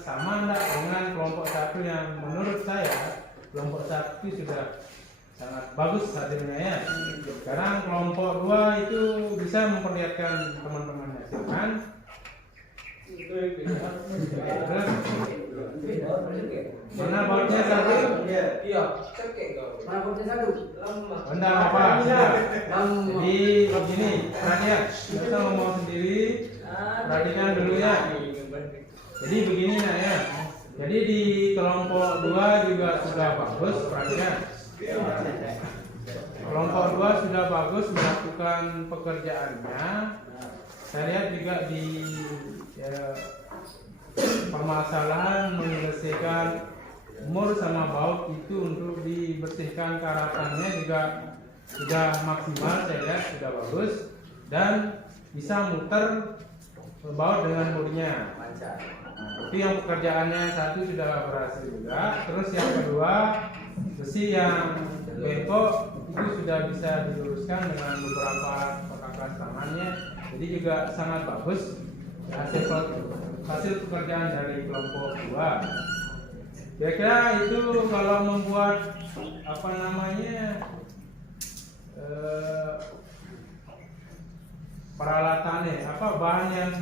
sama enggak dengan kelompok 1 yang menurut saya kelompok 1 sudah sangat bagus hasilnya ya. Sekarang kelompok 2 itu bisa memperlihatkan teman-temannya. Silakan. Mana bautnya 1? Iya. Mana bautnya 1? Benda apa? Jadi begini, perhatian, nggak usah ngomong sendiri, perhatikan dulu ya. Jadi begini nak ya. Jadi di kelompok 2 juga sudah bagus, perhatikan. Kelompok 2 sudah bagus melakukan pekerjaannya. Saya lihat juga di permasalahan menyelesaikan mur sama baut itu untuk dibersihkan karatannya juga sudah maksimal, saya lihat sudah bagus dan bisa muter baut dengan murnya. Itu yang pekerjaannya 1 sudah berhasil juga. Terus yang kedua, besi yang bengkok itu sudah bisa diluruskan dengan beberapa pekakas tangannya. Jadi juga sangat bagus hasil pekerjaan dari kelompok 2. Kira-kira itu kalau membuat peralatannya, apa bahan yang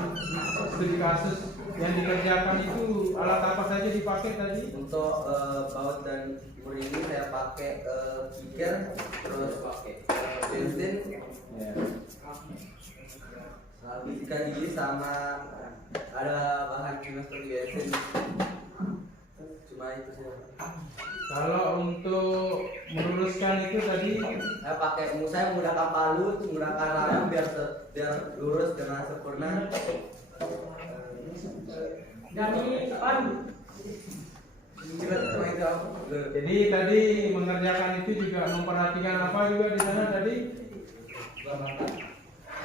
studi kasus yang dikerjakan itu alat apa saja dipakai tadi? Untuk baut dan bur ini saya pakai kiker, terus pakai bensin, habis ikan gigi sama ada bahan kimia seperti bensin. Cuma itu sih. Kalau untuk meluruskan itu tadi Saya menggunakan palu, menggunakan ranu biar lurus dengan sempurna. jadi tadi mengerjakan itu juga memperhatikan apa juga di sana tadi?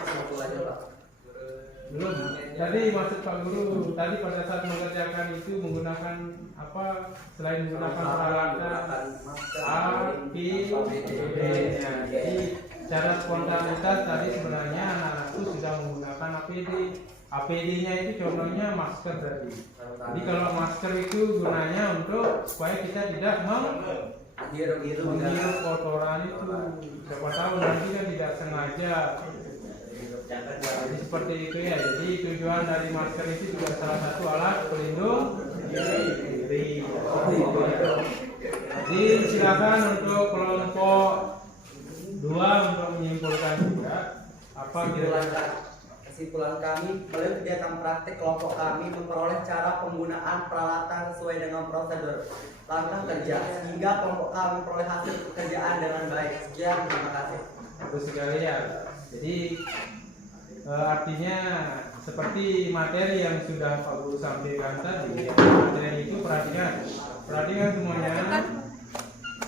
Satu aja Pak. Belum. Tadi maksud Pak Guru tadi pada saat mengerjakan itu menggunakan apa selain menggunakan peralatan A, P, B. Ya, jadi cara spontanitas tadi sebenarnya anak-anak itu sudah menggunakan APD. APD-nya itu contohnya masker tadi. Jadi kalau masker itu gunanya untuk supaya kita tidak menghirup kotoran itu. Siapa tahu nanti kan tidak sengaja. Jadi seperti itu ya. Jadi tujuan dari masker itu juga salah satu alat pelindung diri. Jadi silakan untuk kelompok 2 untuk menyimpulkan juga apa kira-kira. Kesimpulan kami, melalui kegiatan praktik kelompok kami memperoleh cara penggunaan peralatan sesuai dengan prosedur langkah kerja sehingga kelompok kami memperoleh hasil pekerjaan dengan baik. Sekian, terima kasih. Bagus sekali ya. Jadi artinya seperti materi yang sudah Pak Guru sampaikan tadi, ya, materi itu perhatikan semuanya.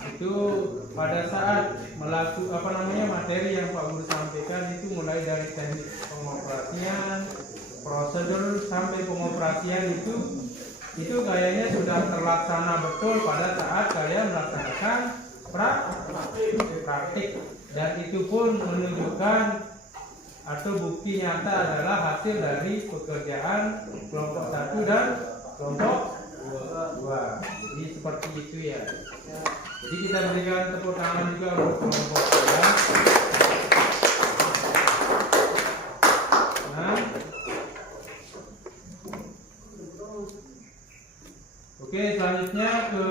Itu pada saat melakukan materi yang Pak Guru sampaikan itu mulai dari teknik pengoperasian, prosedur sampai pengoperasian itu kayaknya sudah terlaksana betul pada saat kalian melaksanakan praktik, dan itu pun menunjukkan atau bukti nyata adalah hasil dari pekerjaan kelompok 1 dan kelompok 2. Jadi seperti itu ya. Jadi kita berikan tepuk tangan juga untuk kelompok 2. Nah. Oke, selanjutnya ke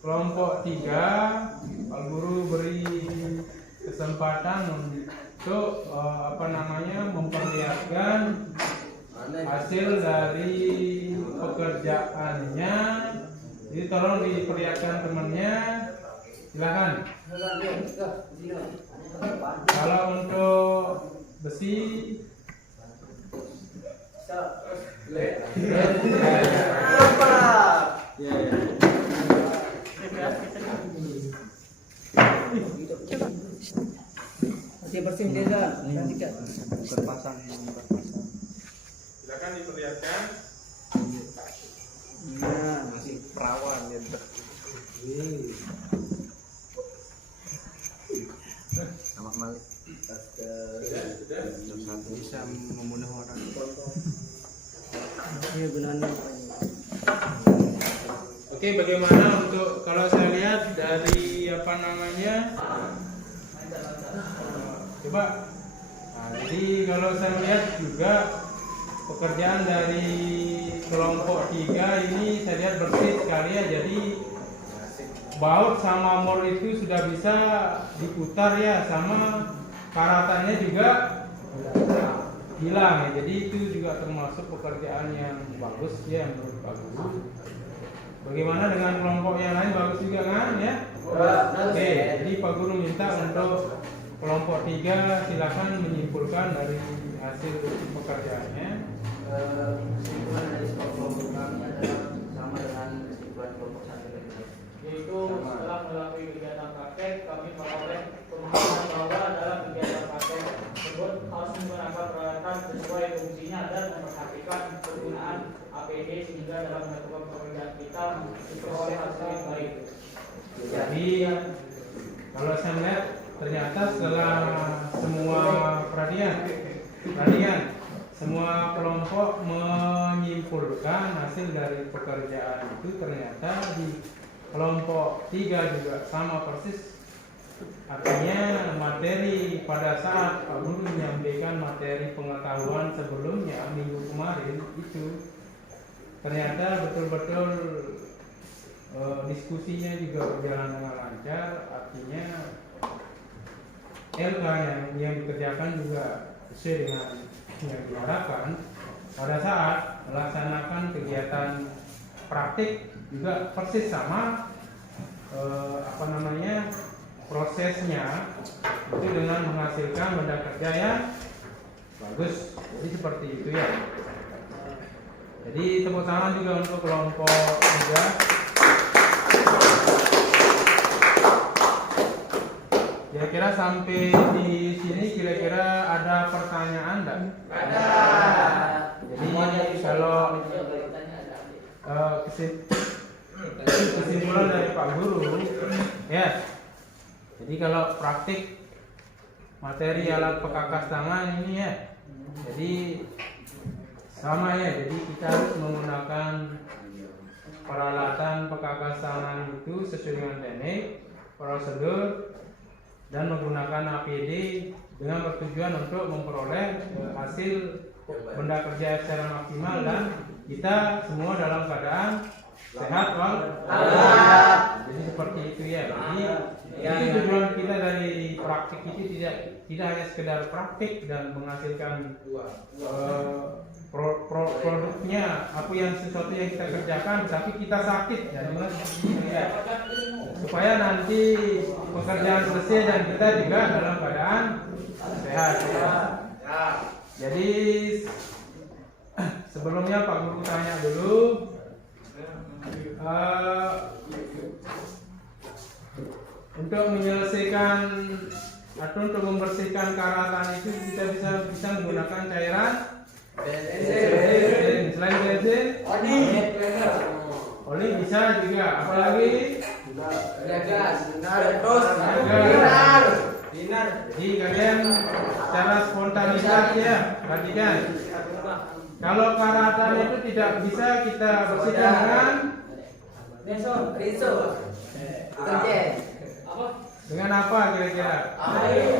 kelompok 3. Pak Guru beri kesempatan untuk memperlihatkan hasil dari pekerjaannya. Jadi tolong diperlihatkan temannya. Silakan. Kalau untuk besi Apa? Bersih dia berpasang. silakan diperlihatkan. Nah, masih perawan ya. Amat Malik. Bisa membunuh orang. Iya gunanya. Oke, bagaimana untuk kalau saya lihat dari coba. Nah, jadi kalau saya lihat juga pekerjaan dari kelompok 3 ini saya lihat bersih sekali ya. Jadi baut sama mor itu sudah bisa diputar ya, sama karatannya juga hilang ya. Jadi itu juga termasuk pekerjaan yang bagus ya menurut Pak Guru. Bagaimana dengan kelompok yang lain, bagus juga kan ya? Oke, jadi Pak Guru minta untuk kelompok 3 silakan menyimpulkan dari hasil pekerjaannya. Kesimpulan dari kelompok kami adalah sama dengan kesimpulan kelompok 1. Yaitu setelah melalui kegiatan praktek, kami memperoleh pemahaman bahwa dalam kegiatan praktek tersebut harus menggunakan peralatan sesuai fungsinya dan memperhatikan penggunaan APD sehingga dalam melakukan pekerjaan kita diperoleh hasil yang baik. Jadi kalau saya lihat ternyata setelah semua perhatian semua kelompok menyimpulkan hasil dari pekerjaan itu, ternyata di kelompok 3 juga sama persis Artinya materi pada saat Pak Guru menyampaikan materi pengetahuan sebelumnya minggu kemarin itu ternyata betul-betul diskusinya juga berjalan dengan lancar. Artinya LK yang dikerjakan juga sesuai dengan yang diharapkan. Pada saat melaksanakan kegiatan praktik juga persis sama prosesnya itu dengan menghasilkan benda kerja yang bagus. Jadi seperti itu ya. Jadi tepuk tangan juga untuk kelompok 3. Kira-kira sampai di sini kira-kira ada pertanyaan enggak? Ada. Jadi kalau kesimpulan dari Pak Guru ya. Jadi kalau praktik materi alat pekakas tangan ini ya. Jadi sama ya. Jadi kita harus menggunakan peralatan pekakas tangan itu sesuai dengan teknik, prosedur, dan menggunakan APD dengan bertujuan untuk memperoleh hasil benda kerja secara maksimal dan kita semua dalam keadaan sehat walafiat. Jadi seperti itu ya. Jadi tujuan kita dari praktik itu tidak hanya sekedar praktik dan menghasilkan produknya apa yang sesuatu yang kita kerjakan, tapi kita sakit ya, supaya nanti pekerjaan selesai dan kita juga dalam keadaan sehat ya. Jadi sebelumnya Pak Guru tanya dulu, untuk menyelesaikan atau untuk membersihkan karatan itu kita bisa menggunakan cairan selain bensin, oli bisa juga, apalagi gas, dinar. Jadi kalian secara spontanitas ya perhatikan. Kalau karatan itu tidak bisa kita bersihkan dengan apa kira-kira? Air.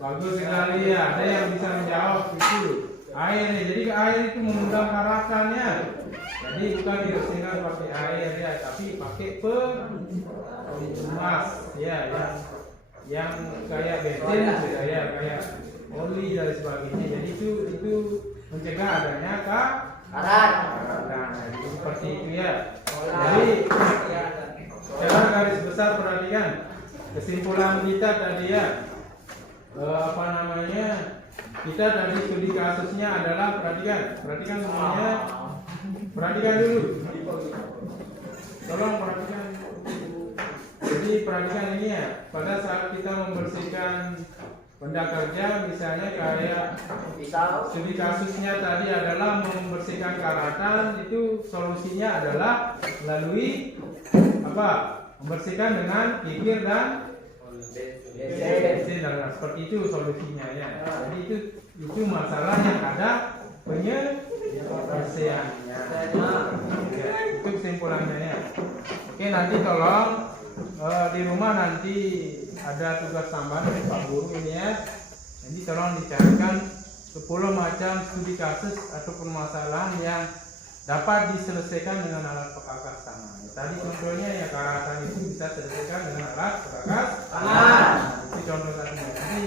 Bagus sekali ya. Ada yang bisa menjawab itu. Air nih. Jadi air itu mengundang karatannya. Jadi bukan dibersihkan pakai air ya, tapi pakai pemas ya, yang kayak bensin ya, kayak oli dan sebagainya. Jadi itu mencegah adanya karat. Jadi seperti itu ya. Jadi secara garis besar perhatikan kesimpulan kita tadi ya. Kita tadi studi kasusnya adalah perhatikan semuanya. Perhatikan dulu. Tolong perhatikan. Jadi perhatikan ini ya. Pada saat kita membersihkan benda kerja, misalnya kayak studi kasusnya tadi adalah membersihkan karatan, itu solusinya adalah melalui apa? Membersihkan dengan kikir dan bensin. Nah, seperti itu solusinya ya. Jadi itu masalah yang ada penyelesaiannya. Ya, itu kesimpulannya ya. Oke, nanti tolong di rumah nanti ada tugas tambahan dari Pak Guru ini ya. Jadi tolong dicarikan 10 macam studi kasus atau permasalahan yang dapat diselesaikan dengan alat pekakas tangan. Tadi contohnya ya, karatan itu bisa diselesaikan dengan alat pekakas tangan. Itu contoh satunya. Jadi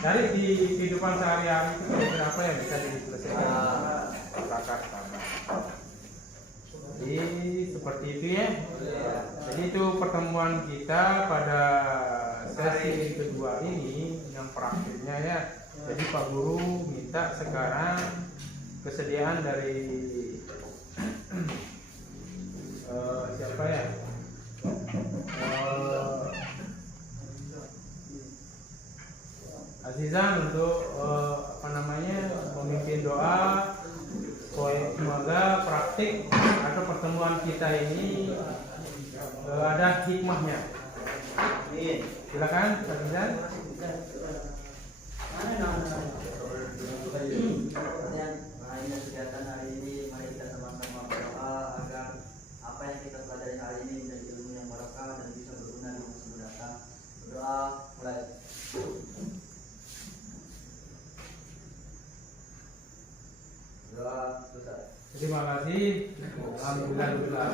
dari di kehidupan sehari-hari itu berapa yang bisa diselesaikan dengan pekakas tangan. Jadi seperti itu ya. Jadi itu pertemuan kita pada sesi kedua ini yang praktiknya ya. Jadi Pak Guru minta sekarang kesediaan dari siapa ya? Azizan untuk memimpin doa. Semoga praktik atau pertemuan kita ini ada hikmahnya. Silakan, Pak Azizan. Kegiatan hari ini, mari kita sama-sama berdoa agar apa yang kita pelajari hari ini menjadi ilmu yang barokah dan bisa berguna di masa mendatang. Terima kasih. Alhamdulillah.